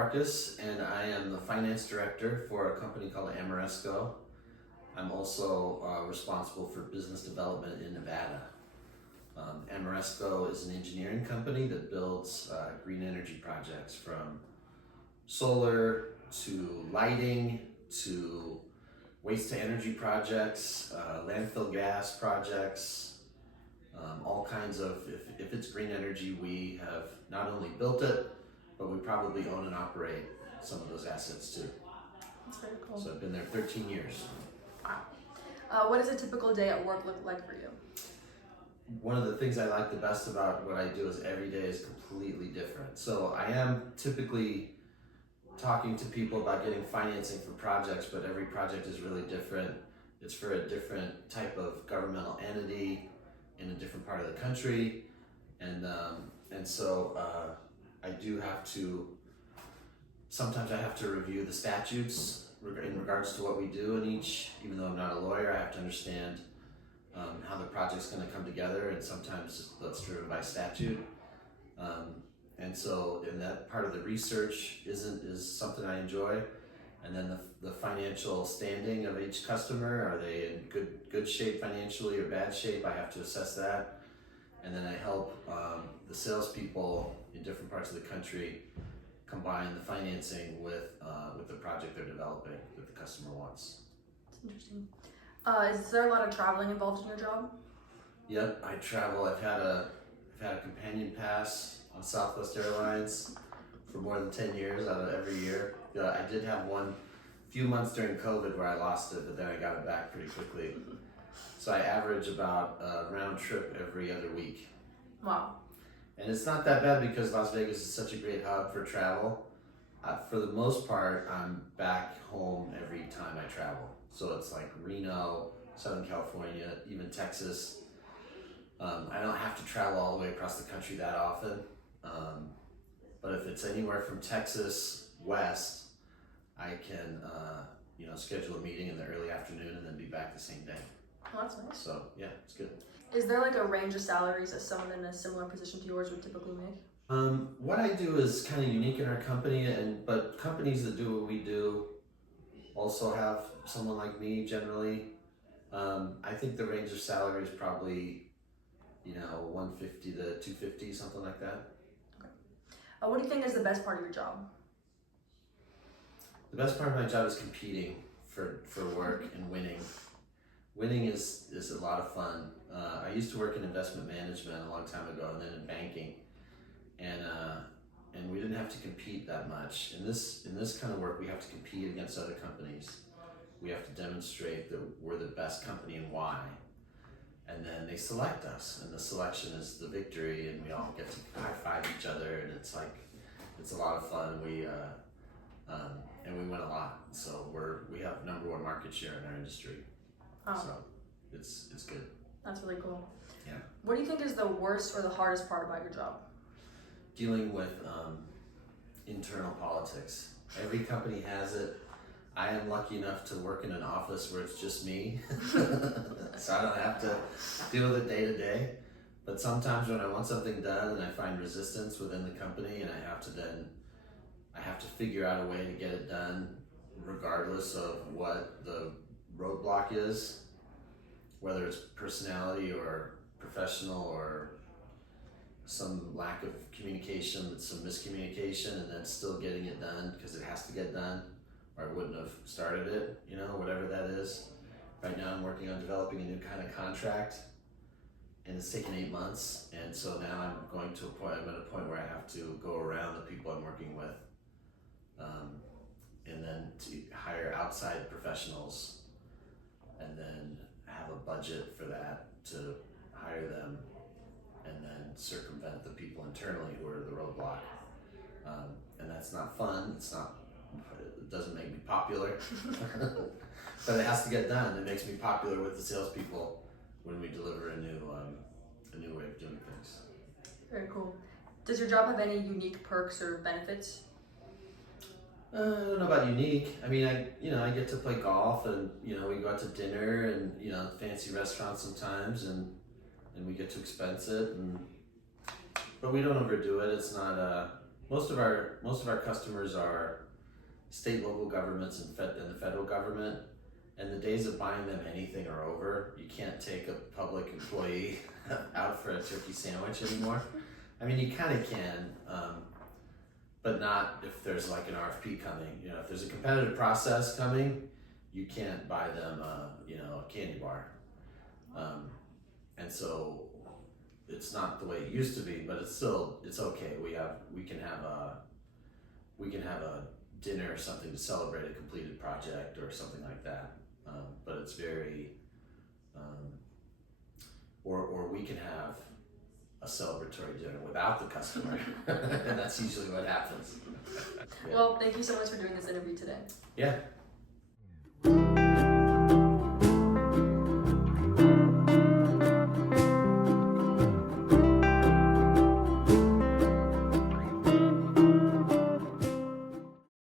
Farkas, and I am the finance director for a company called Amoresco. I'm also responsible for business development in Nevada. Amoresco is an engineering company that builds green energy projects, from solar to lighting to waste to energy projects, landfill gas projects, all kinds of, if it's green energy, we have not only built it, but we probably own and operate some of those assets too. That's very cool. So I've been there 13 years. Wow. What does a typical day at work look like for you? One of the things I like the best about what I do is every day is completely different. So I am typically talking to people about getting financing for projects, but every project is really different. It's for a different type of governmental entity in a different part of the country, and so I do have to. Sometimes I have to review the statutes in regards to what we do in each. Even though I'm not a lawyer, I have to understand how the project's going to come together, and sometimes that's driven by statute. And so, in that part of the research is something I enjoy. And then the financial standing of each customer, are they in good shape financially or bad shape? I have to assess that. And then I help the salespeople in different parts of the country combine the financing with the project they're developing that the customer wants. That's interesting. Is there a lot of traveling involved in your job? Yep, I travel. I've had a companion pass on Southwest Airlines for more than 10 years out of every year. I did have one few months during COVID where I lost it, but then I got it back pretty quickly. So I average about a round trip every other week. Wow. And it's not that bad because Las Vegas is such a great hub for travel. For the most part, I'm back home every time I travel. So it's like Reno, Southern California, even Texas. I don't have to travel all the way across the country that often. But if it's anywhere from Texas west, I can schedule a meeting in the early afternoon and then be back the same day. Oh, that's nice. So yeah, it's good. Is there like a range of salaries that someone in a similar position to yours would typically make? What I do is kind of unique in our company, but companies that do what we do also have someone like me generally. I think the range of salary is probably 150 to 250, something like that. What do you think is the best part of your job? The best part of my job is competing for work and winning. Winning is a lot of fun. I used to work in investment management a long time ago, and then in banking, and we didn't have to compete that much. In this kind of work, we have to compete against other companies. We have to demonstrate that we're the best company and why. And then they select us, and the selection is the victory, and we all get to high five each other, and it's a lot of fun. And we win a lot, so we have #1 market share in our industry. Oh. So it's good. That's really cool. Yeah. What do you think is the worst or the hardest part about your job? Dealing with internal politics. Every company has it. I am lucky enough to work in an office where it's just me, so I don't have to deal with it day to day. But sometimes when I want something done and I find resistance within the company, and I have to figure out a way to get it done regardless of what the roadblock is, whether it's personality or professional or some lack of communication, some miscommunication, and then still getting it done because it has to get done, or I wouldn't have started it, whatever that is. Right now I'm working on developing a new kind of contract, and it's taken 8 months, and so now I'm at a point where I have to go around the people I'm working with, and then to hire outside professionals, and then have a budget for that to hire them, and then circumvent the people internally who are the roadblock. And that's not fun. It doesn't make me popular, but it has to get done. It makes me popular with the salespeople when we deliver a new way of doing things. Very cool. Does your job have any unique perks or benefits? I don't know about unique. I mean, I get to play golf, and we go out to dinner, and fancy restaurants sometimes, and we get to expense it, but we don't overdo it. It's not most of our customers are state, local governments, and the federal government. And the days of buying them anything are over. You can't take a public employee out for a turkey sandwich anymore. I mean, you kind of can, but not if there's like an RFP coming. You know, if there's a competitive process coming, you can't buy them, a candy bar. And so it's not the way it used to be, but it's okay. We can have a dinner or something to celebrate a completed project or something like that. But it's very, or we can have a celebratory dinner without the customer, and that's usually what happens. Yeah. Well, thank you so much for doing this interview today. Yeah,